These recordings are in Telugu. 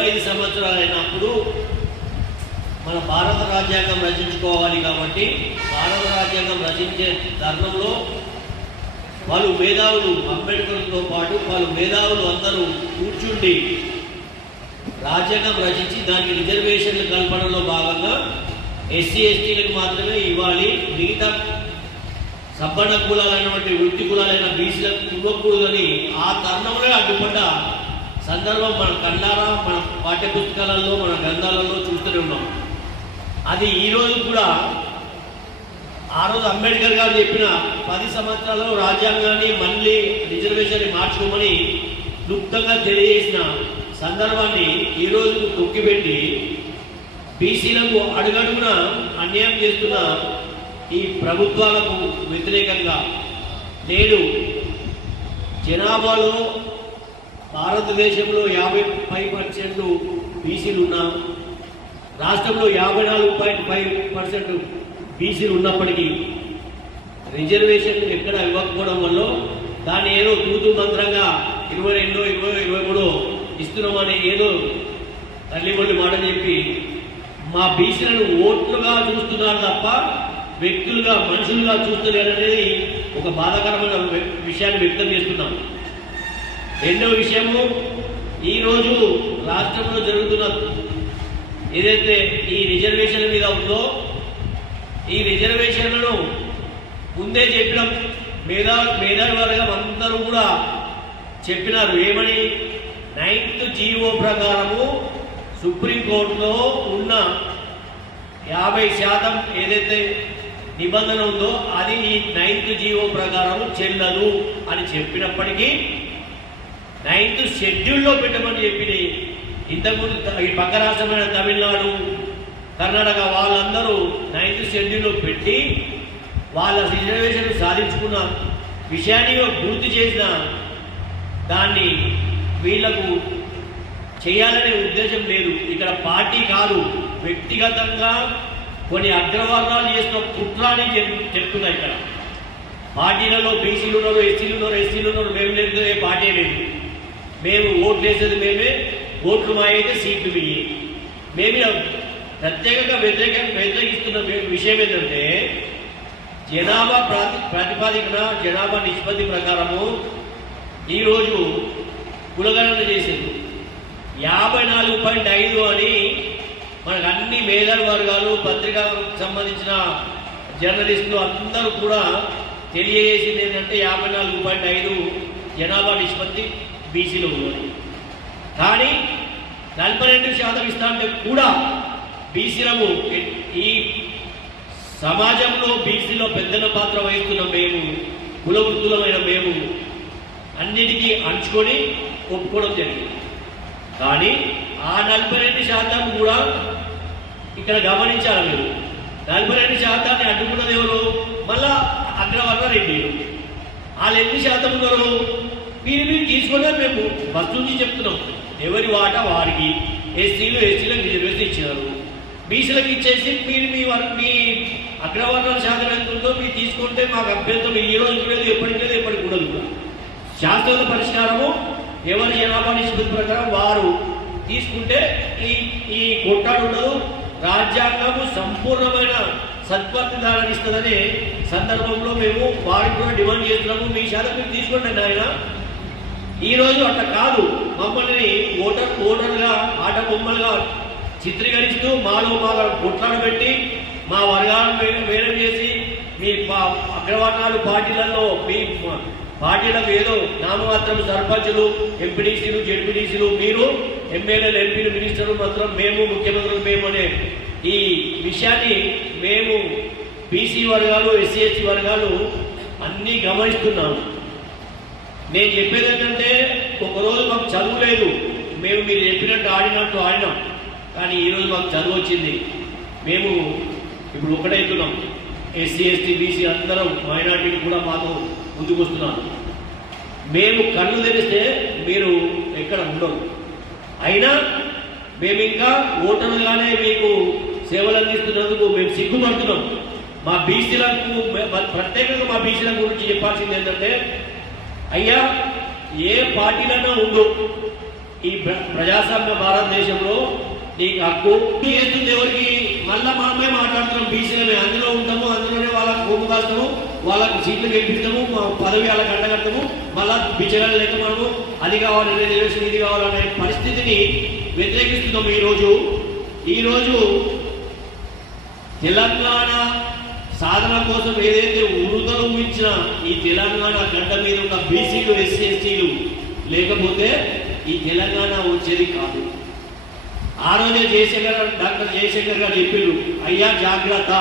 5 సంవత్సరాలైనప్పుడు మన భారత రాజ్యాంగం రచించుకోవాలి కాబట్టి భారత రాజ్యాంగం రచించే తరుణంలో వాళ్ళు మేధావులు అంబేద్కర్తో పాటు వాళ్ళు మేధావులు అందరూ కూర్చుండి రాజ్యాంగం రచించి దానికి రిజర్వేషన్లు కల్పనలో భాగంగా ఎస్సీ ఎస్టీలకు మాత్రమే ఇవ్వాలి, మిగతా సబ్బన్న కులాలైనటువంటి వృత్తి కులాలైన బీసీలకు ఇవ్వకూడదని ఆ తరుణంలో అడ్డుపడ్డ సందర్భం మన కళ్ళారా మన పాఠ్యపుస్తకాలలో మన గ్రంథాలలో చూస్తూనే ఉన్నాం. అది ఈరోజు కూడా ఆ రోజు అంబేద్కర్ గారు చెప్పిన 10 సంవత్సరాల్లో రాజ్యాంగాన్ని మళ్ళీ రిజర్వేషన్ మార్చుకోమని క్లుప్తంగా తెలియజేసిన సందర్భాన్ని ఈరోజు తొక్కిపెట్టి బీసీలకు అడుగడుగున అన్యాయం చేస్తున్న ఈ ప్రభుత్వాలకు వ్యతిరేకంగా నేడు జనాభాలో భారతదేశంలో 55% బీసీలు ఉన్నా, రాష్ట్రంలో 54.5% బీసీలు ఉన్నప్పటికీ రిజర్వేషన్ ఎక్కడ ఇవ్వకపోవడం వల్ల దాన్ని ఏదో తూతూ మంత్రంగా 22, 23 ఇస్తున్నామని ఏదో తల్లిబొల్లి మాట చెప్పి మా బీసీలను ఓట్లుగా చూస్తున్నారు తప్ప వ్యక్తులుగా మనుషులుగా చూస్తలేరనేది ఒక బాధాకరమైన విషయాన్ని వ్యక్తం చేస్తున్నాం. రెండవ విషయము, ఈరోజు రాష్ట్రంలో జరుగుతున్న ఏదైతే ఈ రిజర్వేషన్ల మీద ఉందో ఈ రిజర్వేషన్లను ముందే చెప్పినాం. మేధావి వర్గం అందరూ కూడా చెప్పినారు. ఏమని? 9th జీవో ప్రకారము సుప్రీంకోర్టులో ఉన్న 50% ఏదైతే నిబంధన ఉందో అది ఈ 9th జీవో ప్రకారం చెల్లదు అని చెప్పినప్పటికీ 9th షెడ్యూల్లో పెట్టమని చెప్పి ఇంతకుముందు ఈ పక్క రాష్ట్రమైన తమిళనాడు, కర్ణాటక వాళ్ళందరూ 9th షెడ్యూల్లో పెట్టి వాళ్ళ రిజర్వేషన్ సాధించుకున్న విషయాన్ని గుర్తు చేసిన దాన్ని వీళ్లకు చేయాలనే ఉద్దేశం లేదు. ఇక్కడ పార్టీ కాదు, వ్యక్తిగతంగా కొన్ని అగ్రవర్ణాలు చేసిన కుట్రాన్ని చెప్తున్నా. ఇక్కడ పార్టీలలో బీసీలు ఉన్నారు, ఎస్సీలు ఉన్నారు, ఎస్సీలు ఉన్నారు, మేము లేదు, ఏ పార్టీ లేదు. మేము ఓట్లు వేసేది మేమే, ఓట్లు మా అయితే సీట్లు మీయే. మేము ప్రత్యేకంగా వ్యతిరేకిస్తున్న విషయం ఏంటంటే జనాభా ప్రాతిపాదికన జనాభా నిష్పత్తి ప్రకారము ఈరోజు కులగణన చేసేది 54.5 అని మనకు అన్ని మేధావి వర్గాలు పత్రికలకు సంబంధించిన జర్నలిస్టులు అందరూ కూడా తెలియజేసింది ఏంటంటే 54.5 జనాభా నిష్పత్తి బీసీలో ఉన్నది. కానీ 42% ఇస్తా అంటే కూడా బీసీలకు ఈ సమాజంలో బీసీలో పెద్దల పాత్ర వహిస్తున్న మేము, కుల వృత్తులమైన మేము అన్నిటికీ అంచుకొని ఒప్పుకోవడం జరిగింది. కానీ ఆ 42% కూడా ఇక్కడ గమనించాలి మీరు. 42% అడ్డుకున్నది ఎవరు? మళ్ళా అగ్రవర్ణ రెడ్డిలు. వాళ్ళు ఎన్ని శాతం ఉన్నారు? మీరు తీసుకునే మేము ఫస్ట్ నుంచి చెప్తున్నాం. ఎవరి వాటా వారికి. ఎస్సీలకు రిజర్వేషన్ ఇచ్చినారు, బీసీలకు ఇచ్చేసి మీరు మీ అగ్రవర్ణాల శాతం ఎంత ఉందో మీరు తీసుకుంటే మాకు అభ్యంతరం ఈ రోజు లేదు, ఎప్పటికి లేదు, ఎప్పటికి ఉండదు కూడా. శాశ్వత పరిష్కారము ఎవరి జనాభా నిష్పత్తి ప్రకారం వారు తీసుకుంటే ఈ కొట్టాడు ఉండదు. రాజ్యాంగము సంపూర్ణమైన సత్వర్తిదానాన్ని ఇస్తుందనే సందర్భంలో మేము వారికి కూడా డిమాండ్ చేస్తున్నాము. మీ శాతం మీరు తీసుకోండి ఆయన. ఈరోజు అట్లా కాదు, మమ్మల్ని ఓటర్గా ఆట బొమ్మలుగా చిత్రీకరిస్తూ మాలో బాగా కొట్లాడ పెట్టి మా వర్గాలను వేలం చేసి మీ అగ్రవర్ణాలు పార్టీలలో మీ పార్టీలకు ఏదో నామమాత్రం సర్పంచులు, ఎంపీడీసీలు, జెడ్పీడీసీలు, మీరు ఎమ్మెల్యేలు, ఎంపీలు, మినిస్టర్లు మాత్రం మేము, ముఖ్యమంత్రులు మేము అనే ఈ విషయాన్ని మేము బీసీ వర్గాలు, ఎస్సీ ఎస్టీ వర్గాలు అన్నీ గమనిస్తున్నాము. నేను చెప్పేది ఏంటంటే ఒకరోజు మాకు చదువు లేదు, మేము మీరు చెప్పినట్టు ఆడినట్టు ఆడినాం. కానీ ఈరోజు మాకు చదువు వచ్చింది. మేము ఇప్పుడు ఒకటైతున్నాం. ఎస్సీ ఎస్టీ బీసీ అందరం మైనార్టీలు కూడా మాకు ముందుకు వస్తున్నారు. మేము కళ్ళు తెరిస్తే మీరు ఎక్కడ ఉండరు. అయినా మేము ఇంకా ఓటర్లుగానే మీకు సేవలు అందిస్తున్నందుకు మేము సిగ్గుపడుతున్నాం. మా బీసీలకు ప్రత్యేకంగా మా బీసీల గురించి చెప్పాల్సింది ఏంటంటే, అయ్యా ఏ పార్టీలైనా ఉండు, ఈ ప్రజాస్వామ్య భారతదేశంలో నీకు హక్కు చేస్తుంది ఎవరికి? మళ్ళా మనమే మాట్లాడుతున్నాం, బీసీలమే అందులో ఉంటాము, అందులోనే వాళ్ళకు భూమి కాస్తాము, వాళ్ళకు సీట్లు గెలిపిస్తాము, పదవి వాళ్ళకి అంటగడతాము, మళ్ళా బిచ్చగాళ్ళు లేక మనము అది కావాలి రిజర్వేషన్ ఇది కావాలనే పరిస్థితిని వ్యతిరేకిస్తున్నాము. ఈరోజు తెలంగాణ సాధన కోసం ఏదైతే ఉరుదలు ఊహించిన ఈ తెలంగాణ గడ్డ మీద ఉన్న బీసీలు ఎస్సీ ఎస్టీలు లేకపోతే ఈ తెలంగాణ వచ్చేది కాదు. ఆ రోజే డాక్టర్ జయశంకర్ గారు చెప్పారు, అయ్యా జాగ్రత్త,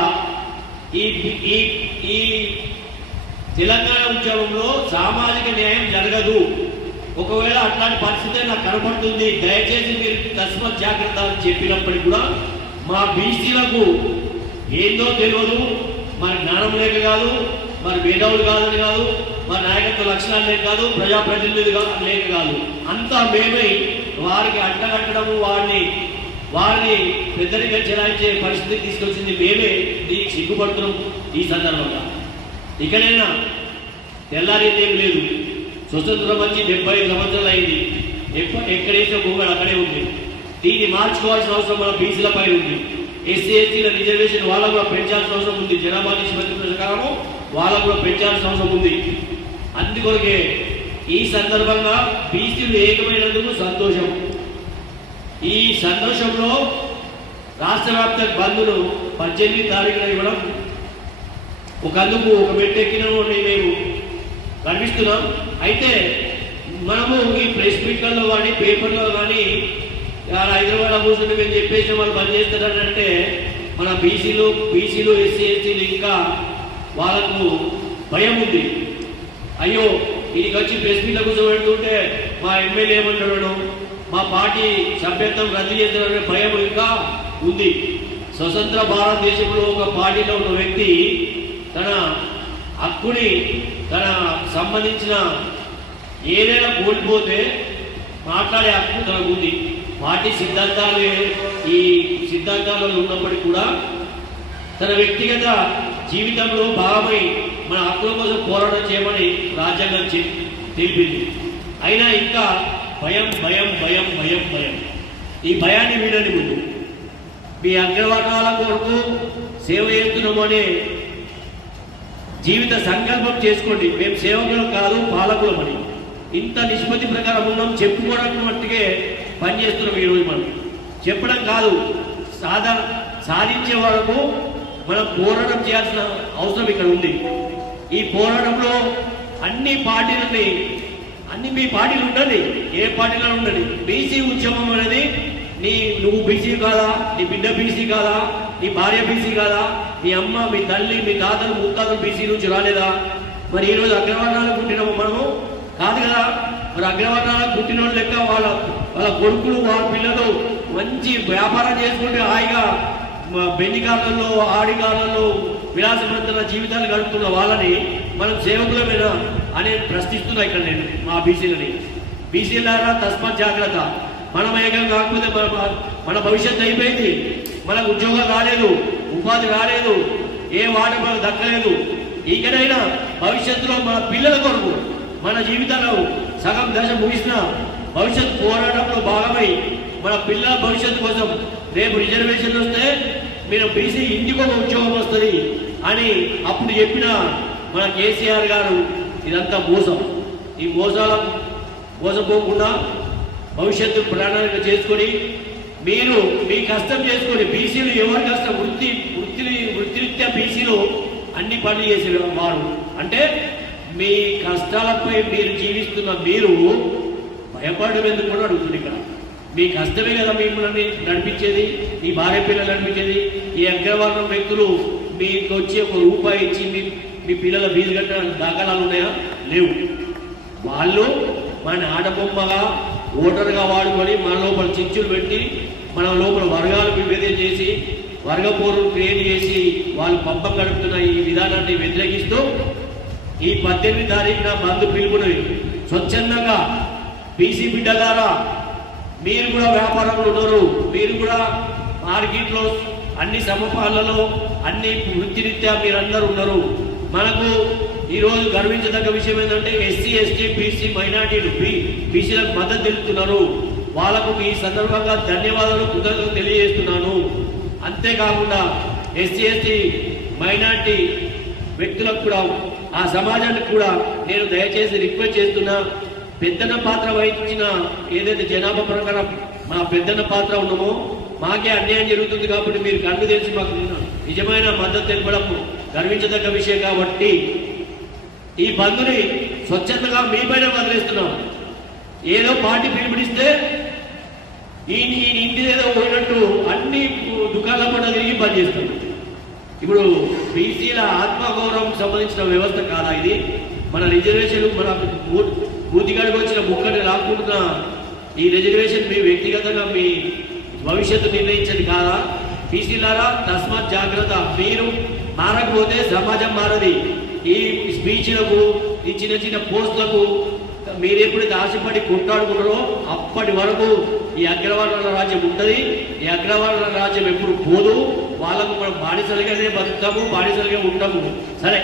ఈ తెలంగాణ ఉద్యమంలో సామాజిక న్యాయం జరగదు, ఒకవేళ అట్లాంటి పరిస్థితి నాకు కనపడుతుంది, దయచేసి మీరు తస్మత్ జాగ్రత్త అని చెప్పినప్పటికీ కూడా మా బీసీలకు ఏందో తెలియదు, మరి జ్ఞానం లేక కాదు, మరి మేధావులు కాదని కాదు, మరి నాయకత్వ లక్షణాలు లేక కాదు, ప్రజాప్రతినిధులు లేక కాదు, అంతా మేమై వారికి అంటగట్టడము, వారిని పెద్దరిగా చెలాయించే పరిస్థితికి తీసుకొచ్చింది మేమే. దీనికి సిగ్గుపడుతున్నాం. ఈ సందర్భంగా ఇక్కడైనా తెల్లారేదేం లేదు, స్వతంత్రం వచ్చి 75 సంవత్సరాలు అయింది, ఎక్కడేసే భూములు అక్కడే ఉంది. దీన్ని మార్చుకోవాల్సిన అవసరం మన బీసీల పై ఉంది. ఎస్సీ ఎస్టీల రిజర్వేషన్ వాళ్ళకు కూడా పెంచాల్సిన అవసరం ఉంది. జనాభా నిష్పత్తి ప్రకారము వాళ్ళకు కూడా పెంచాల్సిన అవసరం ఉంది. అందుకొరకే ఈ సందర్భంగా బీసీలు ఏకమైనందుకు సంతోషం. ఈ సంతోషంలో రాష్ట్ర వ్యాప్త బంధులు 18 తారీఖున ఇవ్వడం ఒకందుకు ఒక మెట్టెక్కిన మేము కనిపిస్తున్నాం. అయితే మనము ఈ ప్రెస్ మీట్లలో కానీ పేపర్లో కానీ హైదరాబాద్ కూర్చొని మేము చెప్పేసి వాళ్ళు బంద్ చేస్తారంటే మన బీసీలు ఎస్సీ ఎస్టీలు ఇంకా వాళ్ళకు భయం ఉంది. అయ్యో దీనికి వచ్చి ప్రెస్ మీట్లో కూర్చోబెడుతుంటే మా ఎమ్మెల్యే ఏమంటాడు, మా పార్టీ సభ్యత్వం రద్దు చేస్తారనే భయం ఇంకా ఉంది. స్వతంత్ర భారతదేశంలో ఒక పార్టీలో ఉన్న వ్యక్తి తన హక్కుని, తన సంబంధించిన ఏదైనా కోల్పోతే మాట్లాడే హక్కు తనకు ఉంది. పార్టీ ఈ సిద్ధాంతాలలో ఉన్నప్పటికీ కూడా తన వ్యక్తిగత జీవితంలో భాగమై మన హక్కుల కోసం పోరాటం చేయమని రాజ్యాంగం తెలిపింది. అయినా ఇంకా భయం భయం భయం భయం భయం. ఈ భయాన్ని వీడని ముందు మీ అగ్రవర్ణాల కొరకు సేవ చేస్తున్నామని జీవిత సంకల్పం చేసుకోండి. మేము సేవకులం కాదు, పాలకులమని. ఇంత నిష్పత్తి ప్రకారం ఉన్నాం, చెప్పుకోవడానికి మట్టుకే పనిచేస్తున్నాం. ఈరోజు మనం చెప్పడం కాదు, సాధించే వరకు మనం పోరాటం చేయాల్సిన అవసరం ఇక్కడ ఉంది. ఈ పోరాటంలో అన్ని మీ పార్టీలు ఉండండి, ఏ పార్టీలో ఉండండి. బీసీ ఉద్యమం అనేది నువ్వు బీసీ కాదా, నీ బిడ్డ బీసీ కాదా, నీ భార్య బీసీ కాదా, మీ అమ్మ, మీ తల్లి, మీ తాతలు ముత్తాతలు బీసీ నుంచి రాలేదా? మరి ఈరోజు అగ్రవర్ణాలకు పుట్టినాము మనము కాదు కదా. మరి అగ్రవర్ణాలకు పుట్టిన వాళ్ళు లెక్క వాళ్ళ కొడుకులు, వాళ్ళ పిల్లలు మంచి వ్యాపారం చేసుకుంటే హాయిగా బెన్నికాలలో, ఆడికాలలో విలాసవంతమైన జీవితాలు గడుపుతున్న వాళ్ళని మనం సేవకులమేనా అని ప్రశ్నిస్తున్నా ఇక్కడ నేను మా బీసీలారా తస్మాత్ జాగ్రత్త. మనం ఏకం కాకపోతే మన భవిష్యత్తు అయిపోయింది. మనకు ఉద్యోగం రాలేదు, ఉపాధి రాలేదు, ఏ వాట మనకు దక్కలేదు. ఇకనైనా భవిష్యత్తులో మన పిల్లల కొరకు మన జీవితాల్లో సగం దశ ముగిసిన భవిష్యత్ పోరాటంలో భాగమై మన పిల్లల భవిష్యత్తు కోసం రేపు రిజర్వేషన్లు వస్తే మీరు బీసీ ఇంటికి ఒక ఉద్యోగం వస్తుంది అని అప్పుడు చెప్పిన మన కేసీఆర్ గారు ఇదంతా మోసం. ఈ మోసాలకు మోసపోకుండా భవిష్యత్తు ప్రణాళిక చేసుకొని మీరు మీ కష్టం చేసుకొని, బీసీలు ఎవరి కష్టం వృత్తిరీత్యా బీసీలు అన్ని పనులు చేసేవారు. అంటే మీ కష్టాలపై మీరు జీవిస్తున్న మీరు భయపడడం ఎందుకు కూడా అడుగుతుంది. ఇక్కడ మీ కష్టమే కదా మిమ్మల్ని నడిపించేది, మీ భార్య పిల్లలు నడిపించేది. ఈ అగ్రవర్ణం వ్యక్తులు మీకు వచ్చి ₹1 ఇచ్చి మీ పిల్లల ఫీజు కట్టడానికి దాఖలాలు ఉన్నాయా? లేవు. వాళ్ళు మన ఆటబొమ్మగా ఓటర్గా వాడుకొని మన లోపల చిచ్చులు పెట్టి మన లోపల వర్గాలు విభేదం చేసి వర్గపోరులు క్రియేట్ చేసి వాళ్ళు పంపం గడుపుతున్న ఈ విధానాన్ని వ్యతిరేకిస్తూ ఈ 18 తారీఖున బంధు పిలుపుని స్వచ్ఛందంగా బీసీ బిడ్డలారా మీరు కూడా వ్యాపారంలో ఉన్నారు, మీరు కూడా మార్కెట్లో అన్ని సమపాలలో అన్ని వృత్తిరీత్యా మీరందరూ ఉన్నారు. మనకు ఈరోజు గర్వించదగ్గ విషయం ఏంటంటే ఎస్సీ ఎస్టీ బీసీ మైనార్టీలు బీసీలకు మద్దతు తెలుపుతున్నారు. వాళ్ళకు ఈ సందర్భంగా ధన్యవాదాలు కృతజ్ఞతలు తెలియజేస్తున్నాను. అంతేకాకుండా ఎస్సీ ఎస్టీ మైనార్టీ వ్యక్తులకు కూడా ఆ సమాజానికి కూడా నేను దయచేసి రిక్వెస్ట్ చేస్తున్నా, పెద్దన పాత్ర వహించిన ఏదైతే జనాభా ప్రకారం మా పెద్దన పాత్ర ఉన్నామో మాకే అన్యాయం జరుగుతుంది కాబట్టి మీరు కన్ను తెలిసి మాకు నిజమైన మద్దతు తెలపడం గర్వించదగ్గ విషయం. కాబట్టి ఈ బంధుని స్వచ్ఛందంగా మీ పైన వదిలేస్తున్నాం. ఏదో పార్టీ పిలుపునిస్తే ఈ ఇంటి ఏదో పోయినట్టు అన్ని దుకాణాల పట్ల తిరిగి బంద్ చేస్తాం. ఇప్పుడు బీసీల ఆత్మగౌరవం సంబంధించిన వ్యవస్థ కాదా ఇది? మన రిజర్వేషన్ మన పూర్తిగాడికి వచ్చిన ముక్కని రాకుండా ఈ రిజర్వేషన్ మీ వ్యక్తిగతంగా మీ భవిష్యత్తు నిర్ణయించేది కాదా? బీసీలారా తస్మాత్ జాగ్రత్త. మీరు మారకపోతే సమాజం మారది. ఈ స్పీచ్లకు ఈ చిన్న చిన్న పోస్టులకు మీరు ఎప్పుడైతే ఆశపడి కొట్లాడుకున్నారో అప్పటి వరకు ఈ అగ్రవర్ణాల రాజ్యం ఉంటుంది. ఈ అగ్రవర్ణాల రాజ్యం ఎప్పుడు పోదు. వాళ్ళకు మనం బానిసలుగానే బతుకుతాము, బానిసలుగా ఉంటాము. సరే,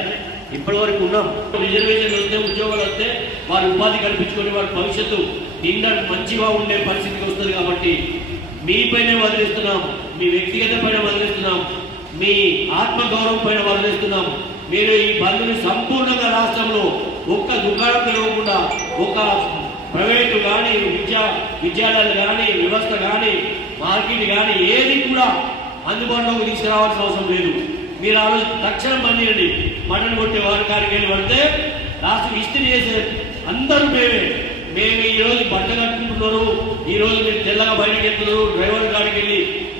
ఇప్పటి వరకు ఉన్నాం. రిజర్వేషన్ వస్తే ఉద్యోగాలు వస్తే వారి ఉపాధి కల్పించుకొని వారి భవిష్యత్తు నిండా మంచిగా ఉండే పరిస్థితికి వస్తుంది. కాబట్టి మీపైనే వదిలేస్తున్నాం, మీ వ్యక్తిగత పైన వదిలేస్తున్నాం, మీ ఆత్మగౌరవం పైన వదిలేస్తున్నాం. మీరు ఈ బంధుని సంపూర్ణంగా రాష్ట్రంలో ఒక్క దుకాణం తెరవకుండా, ఒక ప్రైవేటు కానీ విద్యాలయాలు కానీ వ్యవస్థ కానీ మార్కెట్ కానీ ఏది కూడా అందుబాటులోకి తీసుకురావాల్సిన అవసరం లేదు. మీరు ఆ రోజు తక్షణం పనిచేయండి. మటన్ కొట్టే వారి కాడికి పడితే రాష్ట్రం ఇస్త్రీ చేసే అందరూ మేము ఈరోజు బట్ట కట్టుకుంటున్నారు, ఈరోజు మీరు తెల్లగా బయటకు వెళ్తున్నారు, డ్రైవర్ కాడికి వెళ్ళి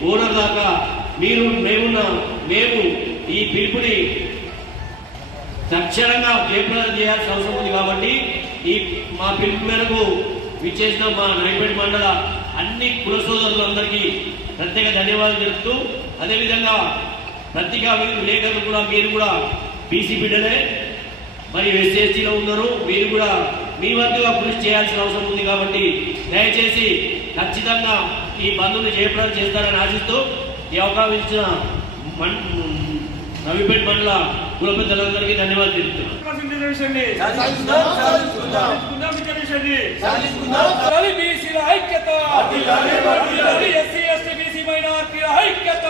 ఓనర్ దాకా మీరు మేము ఈ పిలుపుని తక్షణంగా జయప్రదం చేయాల్సిన అవసరం ఉంది. కాబట్టి ఈ మా పిలుపు మేరకు విచ్చేసిన మా నైపేట మండల అన్ని కుల సోదరులందరికీ ప్రత్యేక ధన్యవాదాలు తెలుపుతూ, అదేవిధంగా పత్రికా విలేకరులు కూడా మీరు కూడా బీసీ బిడ్డలే మరియు ఎస్సీ ఎస్టీలో ఉన్నారు. మీరు కూడా మీ వంతుగా కృషి చేయాల్సిన అవసరం ఉంది. కాబట్టి దయచేసి ఖచ్చితంగా ఈ బంధువులు జయప్రదం చేస్తారని ఆశిస్తూ ఈ అవకాశం ఇచ్చిన నవీపేట మండల కుల పెద్దలందరికీ ధన్యవాదాలు తెలుపుతున్నాను. ఐక్యత